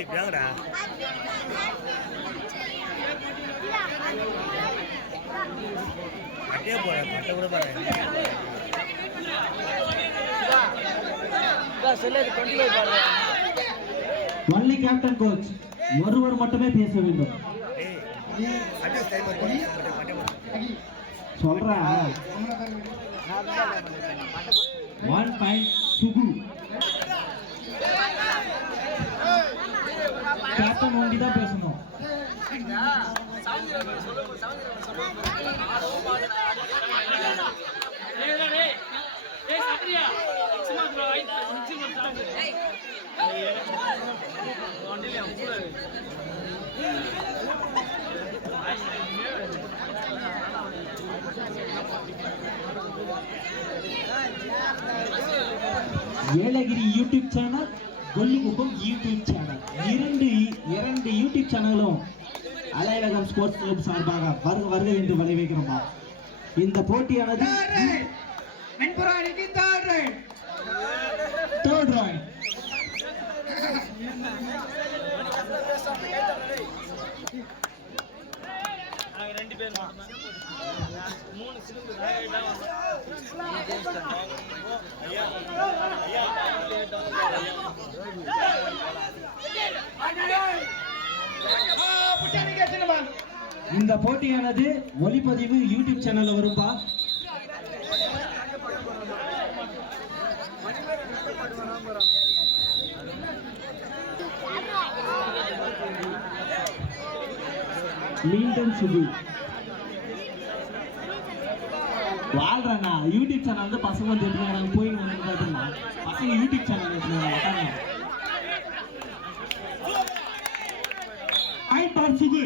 டேய் பியாங்கடா கட்டே போறேன் கட்ட கூட ஒன்லி கேப்டன் கோச் ஒருவர் மட்டுமே பேச வேண்டும் சொல்றா ஒன் பாயிண்ட் சுகு கேப்டன் ஒண்டி தான் பேசணும். Yelagiri YouTube channel Kollikuppam YouTube channel இரண்டு இரண்டு யூடியூப் சேனலும் அலையழகம் ஸ்போர்ட்ஸ் கிளப் சார்பாக வருக வருக என்று வரவேற்கிறோமா இந்த போட்டியானது தேர்ட் ராய் இந்த போட்டியானது ஒளிப்பதிவு யூடியூப் சேனல்ல வரும்பா. மீண்டும் சுகு வாழ்றண்ணா. யூடியூப் சேனல் வந்து பசங்க வந்து போய் வந்து பார்த்தீங்கன்னா பசங்க யூடியூப் சேனல் எடுத்துக்கிறாங்க பாயிண்ட் ஃபார் சுகு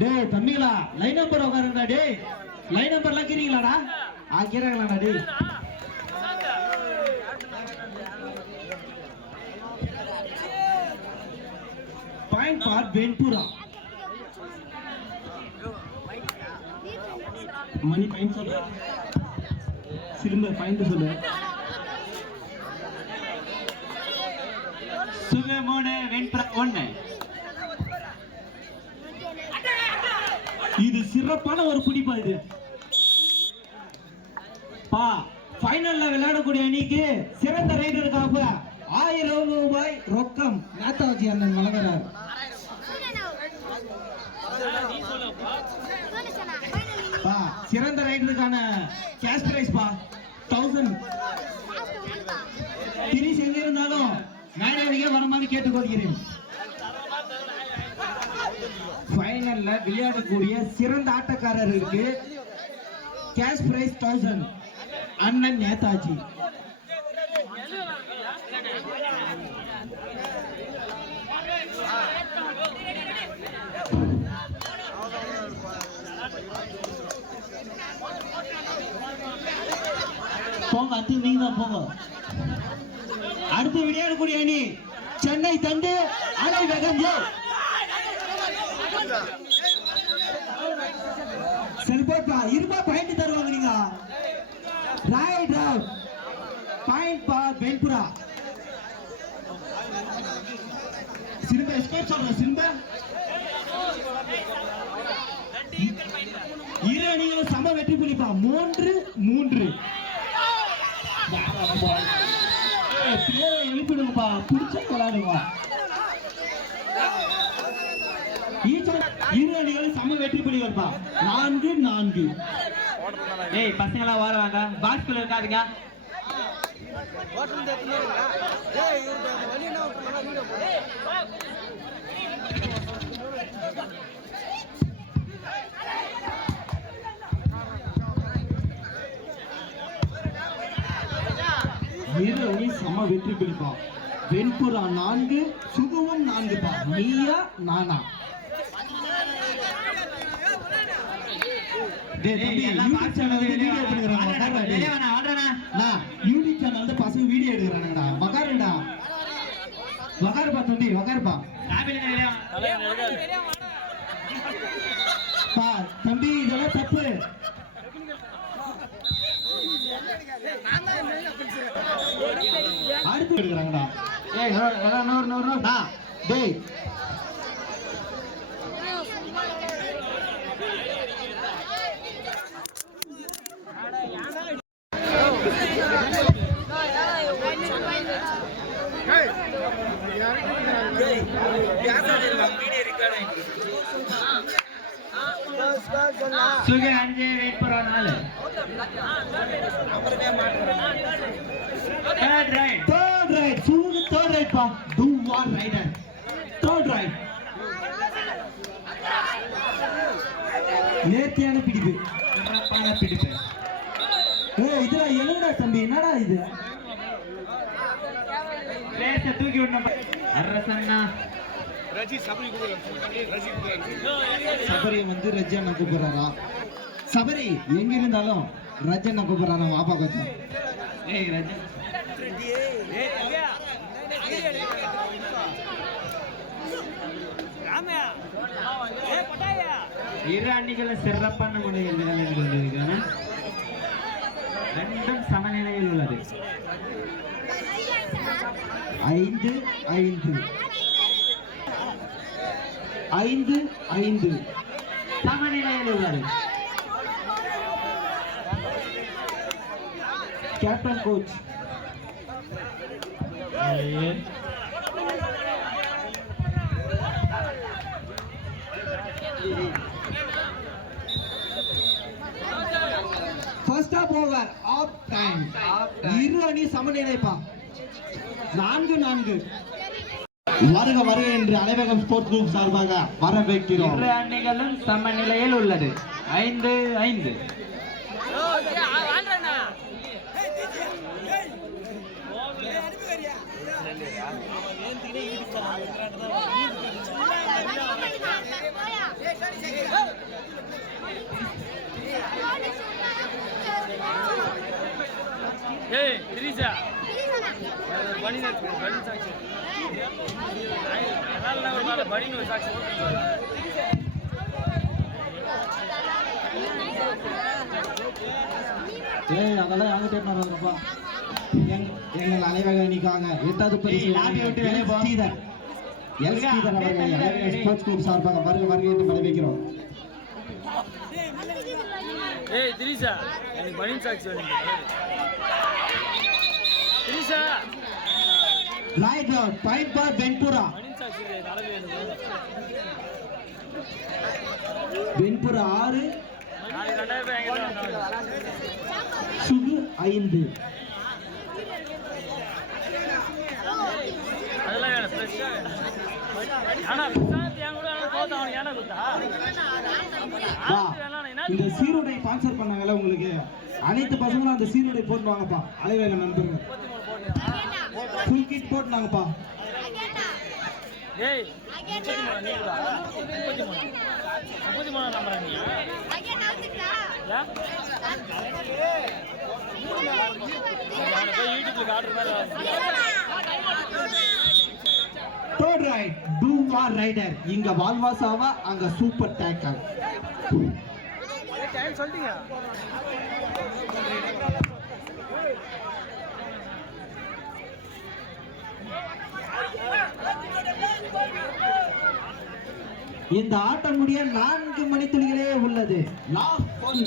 டேய் தம்பிங்களா லைன் நம்பர் உட்காருங்கடா டேய். லைன் நம்பர்லாம் கீறீங்களாடா? ஆ கீறாங்களாடா டேய். Point for Venpura. மணி பாயிண்ட் சொல்லு. சிலும்ப பாயிண்ட் சொல்லு. சுகமோன மூணு வெண்புரா ஒண்ணு. இது சிறப்பான ஒரு பிடிப்பா இது. பா ஃபைனல்ல விளையாடக்கூடிய அணிக்கு சிறந்த ரைடருக்காக ஆயிரம் ரூபாய் ரொக்கம். நேதாஜி அண்ணன் வழங்குறார். பா சிறந்த ரைடருக்கான கேஷ் பிரைஸ் பா. தௌசண்ட் திரிஸ் எங்க இருந்தாலும் மேடையிலேயே வர மாதிரி கேட்டுக்கொள்கிறேன். ஃபைனல்ல விளையாடக்கூடிய சிறந்த ஆட்டக்காரருக்கு கேஷ் பிரைஸ் தௌசண்ட் அண்ணன் நேதாஜி. போங்க அடுத்து நீங்க தான் போங்க. அடுத்து விளையாடக்கூடிய அணி சென்னை தந்து அலை வேகம் ஜோ இருபா பாயிண்ட் தருவாங்க நீங்க. ரைட் பாயிண்ட் பார் வெண்புரா சிறும்ப எஸ்கோர் சொல்றேன் சிறும்ப இரு அணிகளும் சம வெற்றி புலிப்பா மூன்று மூன்று. எழுப்பிடுங்கப்பா. பிடிச்ச விளையாடுங்க இரு அணிகளும் சம வெற்றி புலிகள்ப்பா நான்கு நான்கு. ஏய் பசங்களா வார வாங்க. பாஸ்குள்ள இருக்காதுங்க. சம வெற்றி பிடிப்பா வெண்புறா நான்கு சுகுவம் நான்கு பா நீயா நானா? யூடியூப் சேனல் வந்து பசங்க வீடியோ எடுக்கிறானுங்கடா. உக்காருடா. உக்காருப்பா தம்பி உக்காருப்பா. தம்பி இதெல்லாம் தப்பு. அடுத்து எடுக்கிறாங்கடா. ஏய், நூறு, நூறு, நூறு, டேய் சுகு அஞ்சு வெயிட் பண்ண நாலு. Third right. தேர்ட் ரைட் சூடு தேர்ட் ரைட் பா. டூ ரைடர் தேர்ட் ரைட் நேர்த்தியான பிடிப்பு சிறப்பான பிடிப்பு. ஏய் இதுல என்னடா தம்பி? என்னடா இது? தூக்கி விடணும். அரசண்ணா சபரி வந்து ரஜ்ஜண்ணா கூப்பிடுறாரா சபரி எங்க இருந்தாலும் ரஜ்ஜண்ணா கூப்பிடுறாரா வாப்பா கொஞ்சம். ஏய் ரஜன் இரு அணிகளும் சிறப்பான முறையில் விளையாடி கொண்டிருக்கின்றன ரெண்டும் சமநிலையில் உள்ளது. ஐந்து ஐந்து. ஐந்து ஐந்து. சமநிலையில் உள்ளது captain coach first half over half time இரு அணி சமநிலைப்பா. நான்கு நான்கு. வருக வருக என்று அலைவகம் ஸ்போர்ட்ஸ் குரூப் சார்பாக வரவேற்கிறோம். இரு அணிகளும் சமநிலையில் உள்ளது. ஐந்து ஐந்து. ஏய் திரிசா பனி பனி ஏய் அதெல்லாம் யாங்கிட்ட எங்கள் அலைவக அணிக்காக எட்டாவது பரிசு விட்டு வெளியே. ஸ்ரீதர். எல் ஸ்ரீதர் அவர்களை அலைவக ஸ்போர்ட்ஸ் குரூப் சார்பாக வருக வருக என்று வரவேற்கிறோம் ஏய் திரிசா எனக்கு பனி சாட்சி வேணும் திரிசா right out point for Venpura Venpura ஆறு. சுகு ஐந்து. இந்த சீருடை ஸ்பான்சர் பண்ணாங்கல்ல உங்களுக்கு? அனைத்து பசங்களும் அந்த சீருடை போட்டு வாங்கப்பா. அலைவேக நண்பர்கள். ஃபுல் கிட் போட்டுனாங்கப்பா. ஏய் முப்பத்தி மூணு நீங்களா முப்பத்தி மூணு. முப்பத்தி மூணு நம்பரா நீ? ஏன்? அவனை போய் யூடியூப்ல காட்டுற மாதிரி third right two or rider இங்க வால்வாசாவா அங்க சூப்பர் டேக்கர் சொல்லிட்டீங்க. இந்த ஆட்டம் முடிய நான்கு மணித்துளிகளே உள்ளது. Last one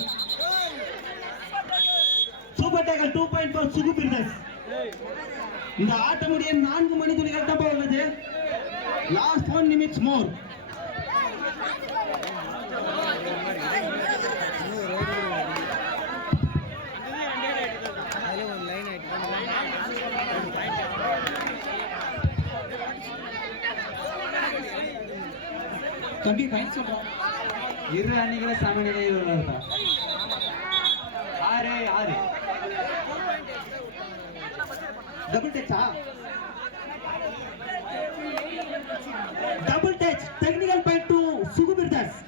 super tackle two point four Sukhu இந்த ஆட்டம் முடிய நான்கு மணித்துளிகள் தான் உள்ளது. லாஸ்ட் ஒன் நிமிட்ஸ் மோர் தம்பி ஃபைன் சொல்றான் இரு அணிகள சமநிலையில் உள்ளது ஆறு ஆறு. Double டச்சா double touch technical point to Sukhu தாஸ்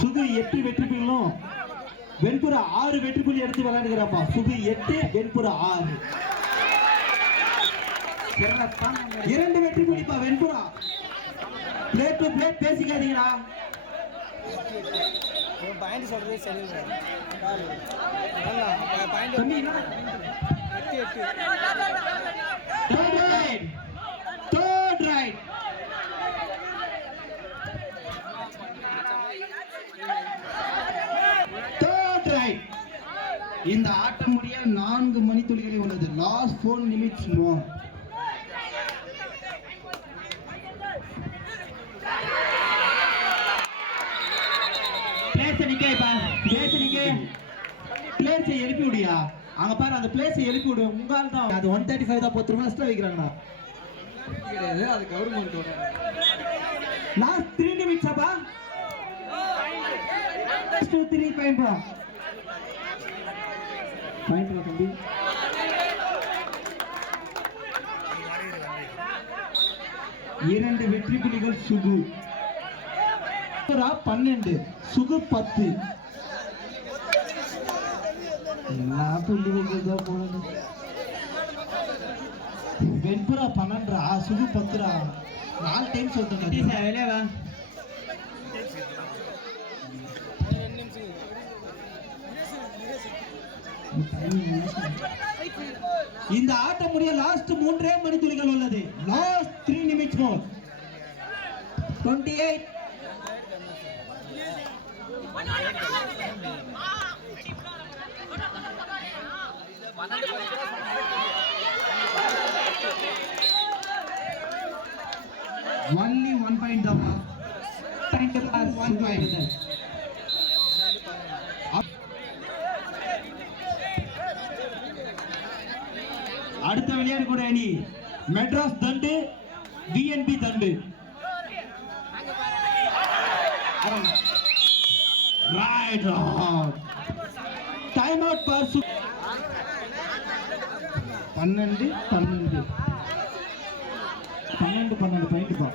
சுது எட்டு வெற்றி புள்ளிகளும் வெண்புற ஆறு வெற்றி புள்ளி எடுத்து விளையாடுகிறாப்பா. சுது எட்டு வெண்புற ஆறு. இரண்டு வெற்றி பிடிப்பா வெண்புறா. பிளேட் டு பிளேட் பேசிக்காதீங்களா பாயிண்ட் சொல்றது சரி பாயிண்ட் தம்பி என்ன? எட்டு இந்த ஆட்டம் முடிய நான்கு மணித்துளிகளில் உள்ளது லாஸ்ட் ஃபோர் நிமிட்ஸ் மோர் பிளேஸ் பிளேஸை எழுப்பி விடியா? அங்க பாரு அந்த பிளேஸை எழுப்பி விடு. தான். அது ஒன் தேர்ட்டி ஃபைவ் தான் பத்து. எக்ஸ்ட்ரா வைக்கிறாங்கண்ணா கிடையாது அது three two three point point தம்பி. இரண்டு வெற்றி புலிகள் சுகு. சுகுரா பன்னெண்டு. சுகு பத்து. புள்ளி வைக்கிறதா வெண்புறா பன்னெண்டுரா சுகு பத்துரா? நாலு டைம் சொல்லிட்டேன் டீசா வெளியே வா. இந்த ஆட்டம் முடிய லாஸ்ட் மூன்றே மணி துளிகள் உள்ளது. Last three minutes more twenty eight only one point தான் ஒன் பாயிண்ட் அடுத்த விளையாடக்கூடிய அணி மெட்ராஸ் தண்டு டிஎன்பி தண்டு. ரைட் டைம் அவுட் பார் பன்னெண்டு பன்னெண்டு பன்னெண்டு பன்னெண்டு பாயிண்ட் பா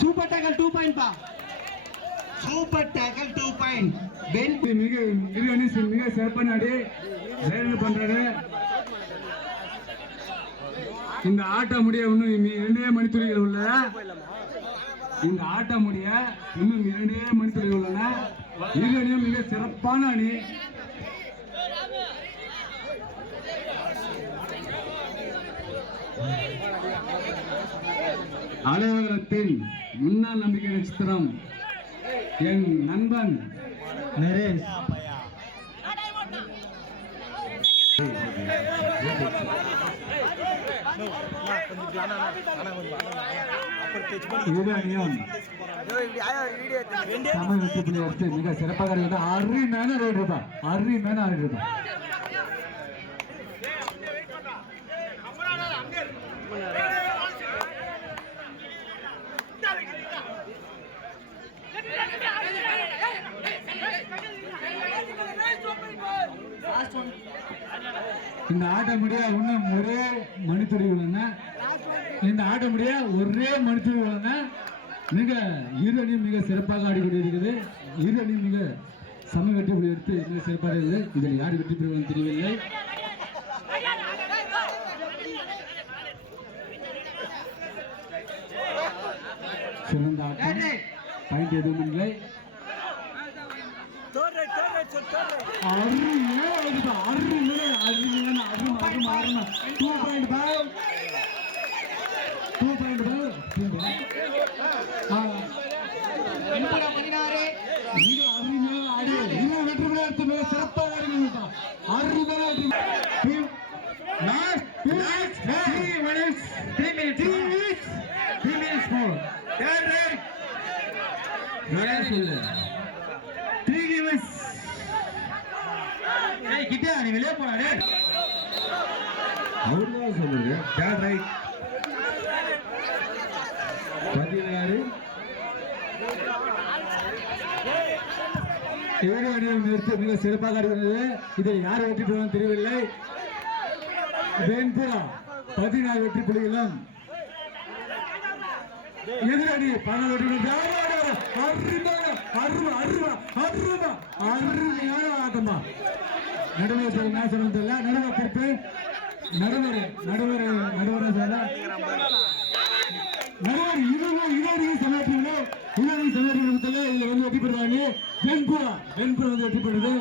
சூப்பர் டேக்கல் டூ பாயிண்ட் பா. சூப்பர் டேக்கல் டூ பாயிண்ட் பென் மிக மிக மிக சிறப்பான அடி வேலை பண்றாரு. இந்த ஆட்டம் முடிய இன்னும் இரண்டே மணித்துளிகள் உள்ள. இந்த ஆட்டம் முடிய இன்னும் இரண்டே மணித்துளிகள் உள்ளன இரு அணியும் மிக சிறப்பான அணி. அலுவலகத்தின் முன்னாள் நம்பிக்கை நட்சத்திரம் என் நண்பன் நரேஷ். கொஞ்சம் பிளானா ஆனால் கொஞ்சம் அப்புறம் பேச்சு பண்ணி இரு அணியும் இப்படி ஆயா வீடியோ எடுத்து சம வெற்றி புள்ளி எடுத்து மிக சிறப்பாக இருக்கிறது அருமையான ரைடு தான் அருமையான ஆடு தான் இந்த ஆட்ட முடிய இன்னும் ஒரே மணித்துறை உள்ளன இந்த ஆட்ட முடிய ஒரே மணித்துறை உள்ளன மிக இரு அணியும் மிக சிறப்பாக ஆடிக்கொண்டிருக்கிறது. இரு அணியும் மிக சம வெற்றி புள்ளி எடுத்து மிக சிறப்பாக இருக்குது. இதில் யார் வெற்றி பெறுவது தெரியவில்லை. சிறந்த ஆட்டம். பாயிண்ட் எதுவும் இல்லை. தேர்ட் ரைட் தேர்ட் நீ வெளியே போனாரு அவருதான் சொல்லுங்க. தேர்ட் ரைட் பதினாறு. ஏழு வடிவம் நிறுத்த மிக சிறப்பாக இருக்கிறது. இதில் யார் வெற்றி பெறுவோம் தெரியவில்லை. வெண்புறா பதினாறு வெற்றி புள்ளிகளும். எதிரணி பதினாறு வெற்றி அருமையான அருமையான ஆட்டமா நடுவர் சொல்ல என்ன சொல்ல தெரியல. நடுவர் பொறுப்பு நடுவர் நடுவர் நடுவர் சார்? நடுவர் இவங்க இதோடைய சமாளிக்கணும் இதோடைய சமாளிக்கிறதுல இதுல வந்து வெற்றி பெறுவாங்க வெண்புறா வெண்புறா வந்து வெற்றி பெறுது.